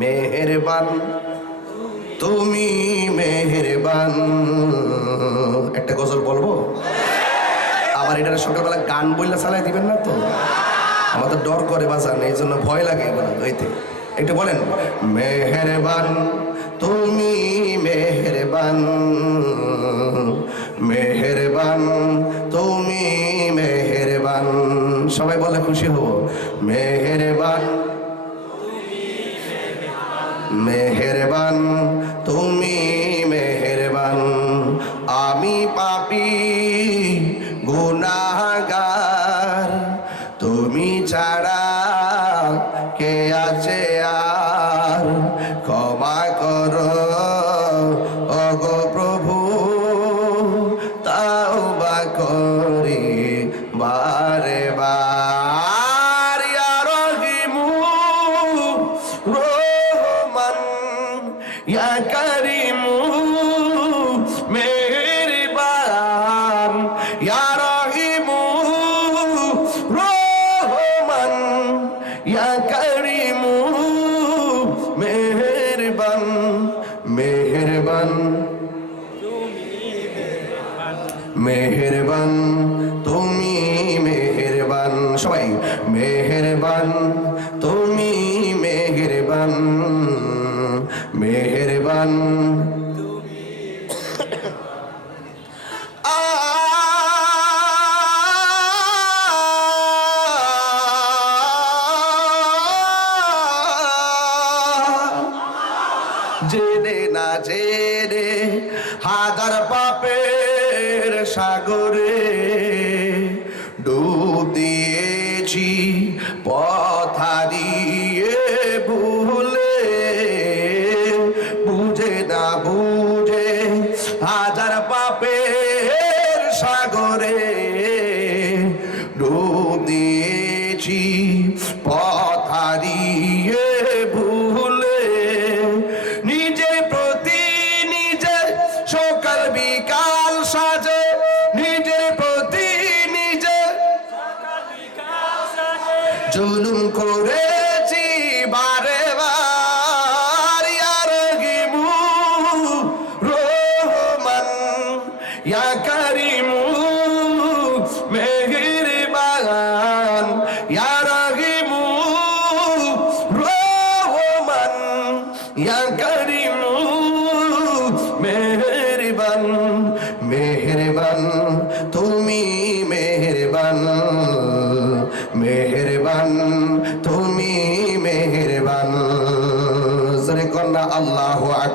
মেহেরবান তুমি মেহেরবান। একটা গজল বলবো, আবার এটা সকালবেলা গান বললে চালাই দিবেন না তো? আমাদের ডর করে বাজান, এই জন্য ভয় লাগে এগুলো গাইতে। একটু বলেন, মেহেরবান তুমি মেহেরবান, মেহেরবান তুমি মেহেরবান। সবাই বলে খুশি হব। মেহেরবান মেহেরবান তুমি মেহেরবান। আমি পাপী গুনাহগার, তুমি ছাড়া কে আছে আর? ক্ষমা করো ওগো প্রভু, তাওবা করি বারে বার। ইয়া রহিমু রহমান, ইয়া কারিমু মেহেরবান, ইয়া রহিমু রহমান, ইয়া কারিমু মেহেরবান। মেহেরবান মেহেরবান তুমি মেহেরবান। সবাই মেহেরবান তুমি মেহেরবান, মেহেরবান। জেনে না জেনে হাজার পাপের সাগরে ডুব দিয়েছি, পথ হারিয়ে ভুলে। বুঝে না বুঝে হাজার পাপের সাগরে ডুব দিয়েছি, পথ হারিয়ে ভুলে। নিজের প্রতি নিজে সকাল বিকাল সাজে, নিজের প্রতি নিজে জুলুম করেছি বারে বার। ইয়া রহিমু রহমান, ইয়া কারিমু মেহেরবান, ইয়া রহিমু রহমান, ইয়া কারিমু মেহেরবান। মেহেরবান তুমি মেহেরবান, মেহেরবান তুমি মেহেরবান। জোরে কন্যা আল্লাহু আকবার।